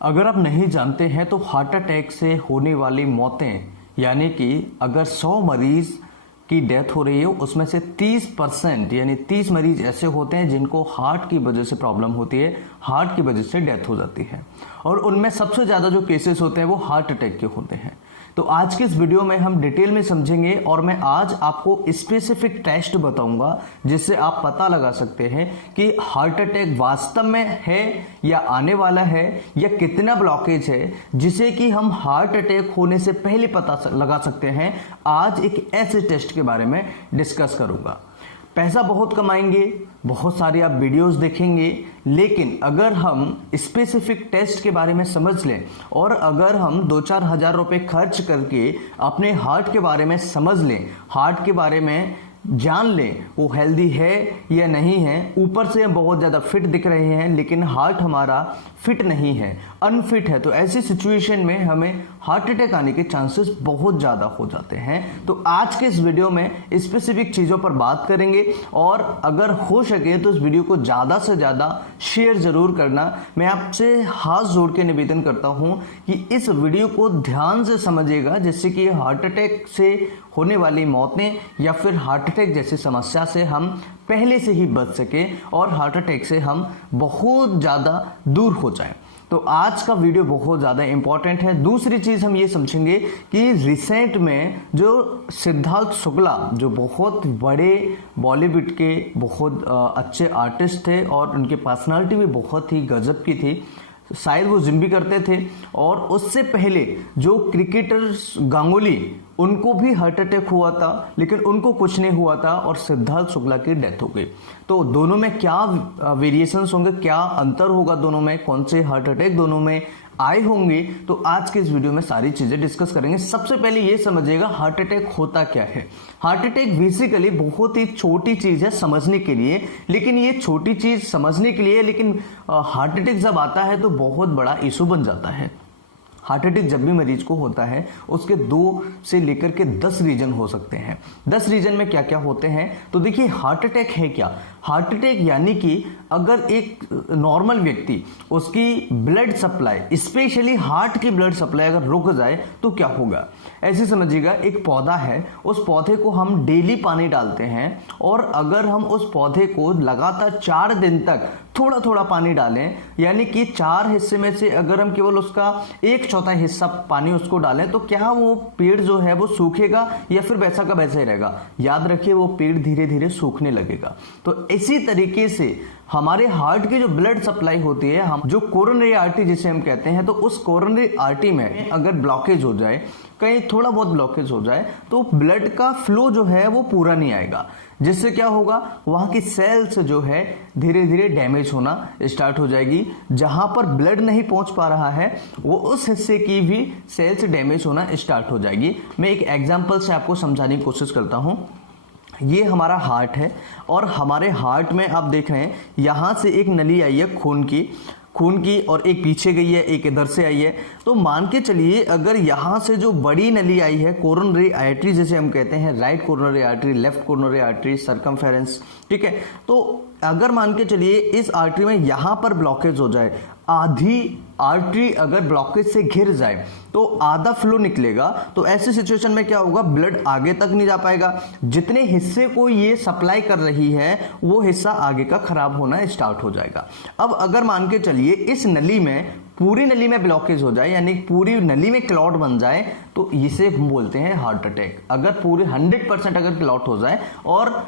अगर आप नहीं जानते हैं तो हार्ट अटैक से होने वाली मौतें यानी कि अगर 100 मरीज की डेथ हो रही है उसमें से 30% यानी 30 मरीज ऐसे होते हैं जिनको हार्ट की वजह से प्रॉब्लम होती है, हार्ट की वजह से डेथ हो जाती है। और उनमें सबसे ज़्यादा जो केसेस होते हैं वो हार्ट अटैक के होते हैं। तो आज के इस वीडियो में हम डिटेल में समझेंगे और मैं आज आपको स्पेसिफिक टेस्ट बताऊंगा जिससे आप पता लगा सकते हैं कि हार्ट अटैक वास्तव में है या आने वाला है या कितना ब्लॉकेज है, जिसे कि हम हार्ट अटैक होने से पहले पता लगा सकते हैं। आज एक ऐसे टेस्ट के बारे में डिस्कस करूंगा। पैसा बहुत कमाएंगे, बहुत सारे आप वीडियोस देखेंगे, लेकिन अगर हम स्पेसिफिक टेस्ट के बारे में समझ लें और अगर हम 2-4 हज़ार रुपए खर्च करके अपने हार्ट के बारे में समझ लें, हार्ट के बारे में जान लें वो हेल्दी है या नहीं है। ऊपर से हम बहुत ज़्यादा फिट दिख रहे हैं लेकिन हार्ट हमारा फिट नहीं है, अनफिट है, तो ऐसी सिचुएशन में हमें हार्ट अटैक आने के चांसेस बहुत ज़्यादा हो जाते हैं। तो आज के इस वीडियो में स्पेसिफिक चीज़ों पर बात करेंगे और अगर हो सके तो इस वीडियो को ज़्यादा से ज़्यादा शेयर ज़रूर करना। मैं आपसे हाथ जोड़ के निवेदन करता हूं कि इस वीडियो को ध्यान से समझिएगा जिससे कि हार्ट अटैक से होने वाली मौतें या फिर हार्ट अटैक जैसी समस्या से हम पहले से ही बच सके और हार्ट अटैक से हम बहुत ज़्यादा दूर हो जाएं। तो आज का वीडियो बहुत ज़्यादा इंपॉर्टेंट है। दूसरी चीज़ हम ये समझेंगे कि रिसेंट में जो सिद्धार्थ शुक्ला जो बहुत बड़े बॉलीवुड के बहुत अच्छे आर्टिस्ट थे और उनकी पर्सनालिटी भी बहुत ही गजब की थी, शायद वो जिम भी करते थे, और उससे पहले जो क्रिकेटर गांगुली उनको भी हार्ट अटैक हुआ था लेकिन उनको कुछ नहीं हुआ था और सिद्धार्थ शुक्ला की डेथ हो गई। तो दोनों में क्या वेरिएशंस होंगे, क्या अंतर होगा दोनों में, कौन से हार्ट अटैक दोनों में आए होंगे, तो आज के इस वीडियो में सारी चीजें डिस्कस करेंगे। सबसे पहले ये समझिएगा हार्ट अटैक होता क्या है। हार्ट अटैक बेसिकली बहुत ही छोटी चीज है समझने के लिए, लेकिन ये छोटी चीज समझने के लिए, लेकिन हार्ट अटैक जब आता है तो बहुत बड़ा इशू बन जाता है। हार्ट अटैक जब भी मरीज को होता है उसके 2 से लेकर के 10 रीजन हो सकते हैं। 10 रीजन में क्या क्या होते हैं तो देखिए, हार्ट अटैक है क्या। हार्ट अटैक यानी कि अगर एक नॉर्मल व्यक्ति उसकी ब्लड सप्लाई, स्पेशली हार्ट की ब्लड सप्लाई अगर रुक जाए तो क्या होगा। ऐसे समझिएगा, एक पौधा है, उस पौधे को हम डेली पानी डालते हैं और अगर हम उस पौधे को लगातार 4 दिन तक थोड़ा थोड़ा पानी डालें, यानी कि 4 हिस्से में से अगर हम केवल उसका 1/4 हिस्सा पानी उसको डालें, तो क्या वो पेड़ जो है वो सूखेगा या फिर वैसा का वैसा ही रहेगा। याद रखिए, वो पेड़ धीरे धीरे सूखने लगेगा। तो इसी तरीके से हमारे हार्ट की जो ब्लड सप्लाई होती है, हम जो कोरोनरी आर्टरी जिसे हम कहते हैं, तो उस कोरोनरी आर्टरी में अगर ब्लॉकेज हो जाए, कहीं थोड़ा बहुत ब्लॉकेज हो जाए, तो ब्लड का फ्लो जो है वो पूरा नहीं आएगा, जिससे क्या होगा, वहां की सेल्स जो है धीरे धीरे डैमेज होना स्टार्ट हो जाएगी। जहां पर ब्लड नहीं पहुंच पा रहा है वो उस हिस्से की भी सेल्स डैमेज होना स्टार्ट हो जाएगी। मैं एक एग्जांपल से आपको समझाने की कोशिश करता हूं। ये हमारा हार्ट है और हमारे हार्ट में आप देख रहे हैं यहां से एक नली आई है खून की और एक पीछे गई है, एक इधर से आई है। तो मान के चलिए अगर यहां से जो बड़ी नली आई है, कोरोनरी आर्टरी जिसे हम कहते हैं, right coronary artery, left coronary artery, circumference, ठीक है, तो अगर मान के चलिए इस आर्टरी में यहां पर ब्लॉकेज हो जाए, आधी आर्टरी अगर ब्लॉकेज से घिर जाए तो आधा फ्लो निकलेगा। तो ऐसी सिचुएशन में क्या होगा, ब्लड आगे तक नहीं जा पाएगा, जितने हिस्से को ये सप्लाई कर रही है वो हिस्सा आगे का खराब होना स्टार्ट हो जाएगा। अब अगर मान के चलिए इस नली में, पूरी नली में ब्लॉकेज हो जाए, यानी पूरी नली में क्लॉट बन जाए, तो इसे हम बोलते हैं हार्ट अटैक। अगर पूरे 100% अगर क्लॉट हो जाए और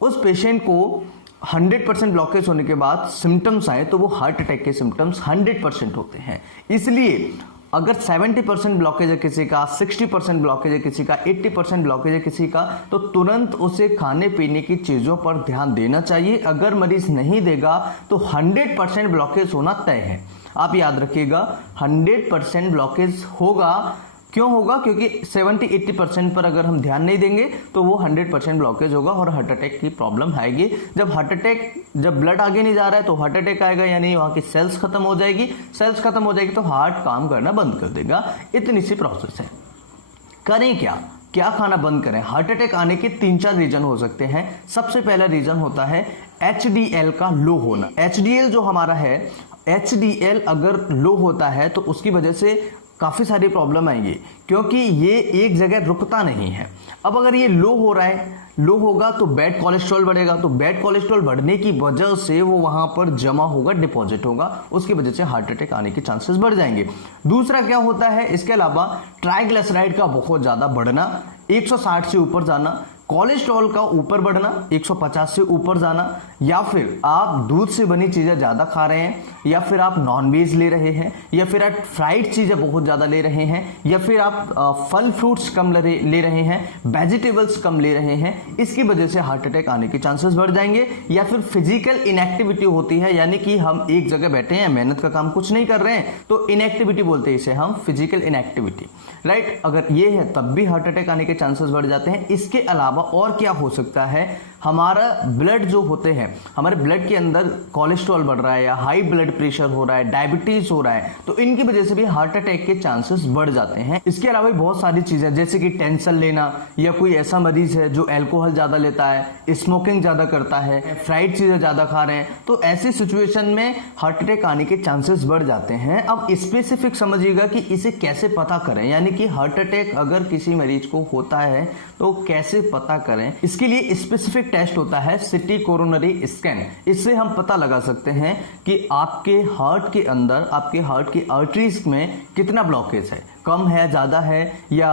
उस पेशेंट को 100% ब्लॉकेज होने के बाद सिम्टम्स आए, तो वो हार्ट अटैक के सिम्टम्स 100% होते हैं। इसलिए अगर 70% ब्लॉकेज है किसी का, 60% ब्लॉकेज है किसी का, 80% ब्लॉकेज है किसी का, तो तुरंत उसे खाने पीने की चीजों पर ध्यान देना चाहिए। अगर मरीज नहीं देगा तो 100% ब्लॉकेज होना तय है। आप याद रखिएगा, 100% ब्लॉकेज होगा। क्यों होगा, क्योंकि 70-80% पर अगर हम ध्यान नहीं देंगे तो वो 100% ब्लॉकेज होगा और हार्ट अटैक की प्रॉब्लम आएगी। जब ब्लड आगे नहीं जा रहा है तो हार्ट अटैक आएगा, यानी वहां की सेल्स खत्म हो जाएगी। सेल्स खत्म हो जाएगी तो हार्ट काम करना बंद कर देगा। इतनी सी प्रोसेस है। करें क्या खाना बंद करें। हार्ट अटैक आने के 3-4 रीजन हो सकते हैं। सबसे पहला रीजन होता है HDL का लो होना। HDL जो हमारा है, HDL अगर लो होता है तो उसकी वजह से काफी सारी प्रॉब्लम आएंगी, क्योंकि ये एक जगह रुकता नहीं है। अब अगर ये लो हो रहा है, लो होगा तो बैड कोलेस्ट्रॉल बढ़ेगा, तो बैड कोलेस्ट्रॉल बढ़ने की वजह से वो वहां पर जमा होगा, डिपॉजिट होगा, उसकी वजह से हार्ट अटैक आने के चांसेस बढ़ जाएंगे। दूसरा क्या होता है, इसके अलावा ट्राइग्लिसराइड का बहुत ज्यादा बढ़ना, 160 से ऊपर जाना, कोलेस्ट्रॉल का ऊपर बढ़ना, 150 से ऊपर जाना, या फिर आप दूध से बनी चीजें ज्यादा खा रहे हैं, या फिर आप नॉनवेज ले रहे हैं, या फिर आप फ्राइड चीजें बहुत ज्यादा ले रहे हैं, या फिर आप फल फ्रूट्स कम ले रहे हैं, वेजिटेबल्स कम ले रहे हैं, इसकी वजह से हार्ट अटैक आने के चांसेस बढ़ जाएंगे। या फिर फिजिकल इनएक्टिविटी होती है, यानी कि हम एक जगह बैठे हैं, मेहनत का काम कुछ नहीं कर रहे हैं, तो इनएक्टिविटी बोलते हैं इसे हम, फिजिकल इनएक्टिविटी, राइट। अगर ये है तब भी हार्ट अटैक आने के चांसेस बढ़ जाते हैं। इसके अलावा और क्या हो सकता है, हमारा ब्लड जो होते हैं, हमारे ब्लड के अंदर कोलेस्ट्रॉल बढ़ रहा है, या हाई ब्लड प्रेशर हो रहा है, डायबिटीज हो रहा है, तो इनकी वजह से भी हार्ट अटैक के चांसेस बढ़ जाते हैं। इसके अलावा भी बहुत सारी चीजें, जैसे कि टेंशन लेना, या कोई ऐसा मरीज है जो अल्कोहल ज्यादा लेता है, स्मोकिंग ज्यादा करता है, फ्राइड चीजें ज्यादा खा रहे हैं, तो ऐसी सिचुएशन में हार्ट अटैक आने के चांसेस बढ़ जाते हैं। अब स्पेसिफिक समझिएगा कि इसे कैसे पता करें, यानी कि हार्ट अटैक अगर किसी मरीज को होता है तो कैसे पता करें। इसके लिए स्पेसिफिक टेस्ट होता है सिटी कोरोनरी स्कैन। इससे हम पता लगा सकते हैं कि आपके हार्ट के अंदर, आपके हार्ट की आर्टरीज में कितना ब्लॉकेज है, कम है, ज्यादा है, या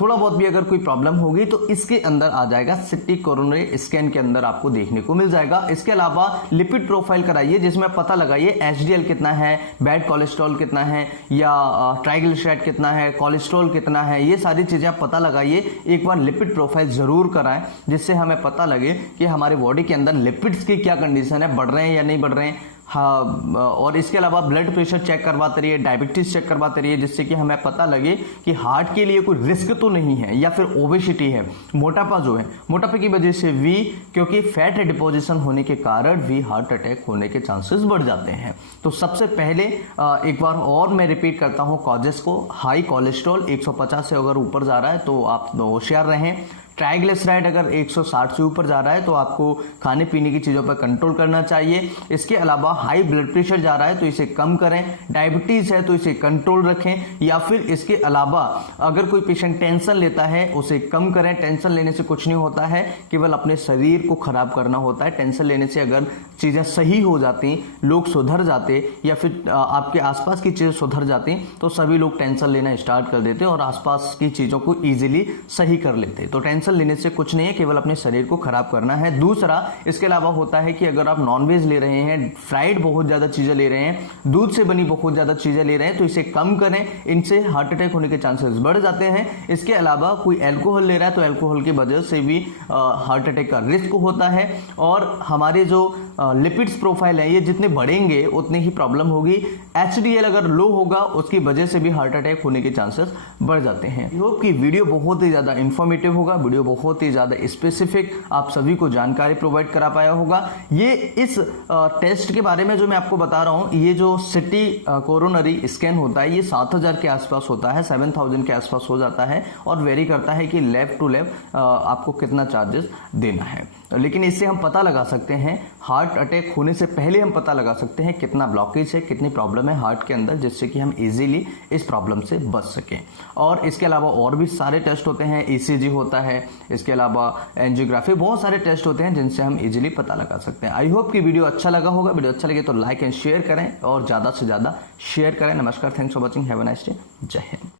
थोड़ा बहुत भी अगर कोई प्रॉब्लम होगी तो इसके अंदर आ जाएगा, सिटी कोरोनरी स्कैन के अंदर आपको देखने को मिल जाएगा। इसके अलावा लिपिड प्रोफाइल कराइए, जिसमें पता लगाइए HDL कितना है, बैड कोलेस्ट्रॉल कितना है, या ट्राइग्लिसराइड कितना है, कोलेस्ट्रॉल कितना है, ये सारी चीजें आप पता लगाइए। एक बार लिपिड प्रोफाइल जरूर कराएं, जिससे हमें पता लगे कि हमारे बॉडी के अंदर लिपिड्स की क्या कंडीशन है, बढ़ रहे हैं या नहीं बढ़ रहे हैं। हाँ, और इसके अलावा ब्लड प्रेशर चेक करवाते रहिए, डायबिटीज चेक करवाते रहिए, जिससे कि हमें पता लगे कि हार्ट के लिए कोई रिस्क तो नहीं है, या फिर ओबेसिटी है, मोटापा जो है, मोटापे की वजह से भी, क्योंकि फैट डिपोजिशन होने के कारण भी हार्ट अटैक होने के चांसेस बढ़ जाते हैं। तो सबसे पहले एक बार और मैं रिपीट करता हूं कॉजेस को। हाई कोलेस्ट्रॉल 150 से अगर ऊपर जा रहा है तो आप होशियार रहें। ट्राइग्लिसराइड अगर 160 से ऊपर जा रहा है तो आपको खाने पीने की चीज़ों पर कंट्रोल करना चाहिए। इसके अलावा हाई ब्लड प्रेशर जा रहा है तो इसे कम करें, डायबिटीज़ है तो इसे कंट्रोल रखें, या फिर इसके अलावा अगर कोई पेशेंट टेंशन लेता है उसे कम करें। टेंशन लेने से कुछ नहीं होता है, केवल अपने शरीर को खराब करना होता है। टेंशन लेने से अगर चीज़ें सही हो जाती, लोग सुधर जाते, या फिर आपके आसपास की चीज़ें सुधर जाती, तो सभी लोग टेंशन लेना स्टार्ट कर देते और आसपास की चीज़ों को ईजिली सही कर लेते। तो टेंशन लेने से कुछ नहीं है, केवल अपने शरीर को खराब करना है। दूसरा इसके अलावा होता है कि अगर आप नॉनवेज ले रहे हैं, फ्राइड बहुत ज्यादा चीजें ले रहे हैं, दूध से बनी बहुत ज्यादा चीजें ले रहे हैं, तो इसे कम करें, इनसे हार्ट अटैक होने के चांसेस बढ़ जाते हैं। इसके अलावा कोई अल्कोहल ले रहा है तो अल्कोहल की वजह से भी हार्ट अटैक का रिस्क होता है। और हमारे जो लिपिड्स प्रोफाइल है, ये जितने बढ़ेंगे उतनी ही प्रॉब्लम होगी। HDL अगर लो होगा उसकी वजह से भी हार्ट अटैक होने के चांसेस बढ़ जाते हैं। आई होप कि वीडियो बहुत ही ज्यादा इंफॉर्मेटिव होगा, वीडियो बहुत ही ज्यादा स्पेसिफिक आप सभी को जानकारी प्रोवाइड करा पाया होगा। ये इस टेस्ट के बारे में जो मैं आपको बता रहा हूं, ये जो सिटी कोरोनरी स्कैन होता है, ये 7000 के आसपास होता है, 7000 के आसपास हो जाता है, और वेरी करता है कि लैब टू लैब आपको कितना चार्जेस देना है। लेकिन इससे हम पता लगा सकते हैं, हार्ट अटैक होने से पहले हम पता लगा सकते हैं कितना ब्लॉकेज है, कितनी प्रॉब्लम है हार्ट के अंदर, जिससे कि हम इजीली इस प्रॉब्लम से बच सकें। और इसके अलावा और भी सारे टेस्ट होते हैं, ECG होता है, इसके अलावा एंजियोग्राफी, बहुत सारे टेस्ट होते हैं जिनसे हम इजीली पता लगा सकते हैं। आई होप कि वीडियो अच्छा लगा होगा। वीडियो अच्छा लगे तो लाइक एंड शेयर करें, और ज्यादा से ज्यादा शेयर करें। नमस्कार, thanks for watching, have a nice day, जय हिंद।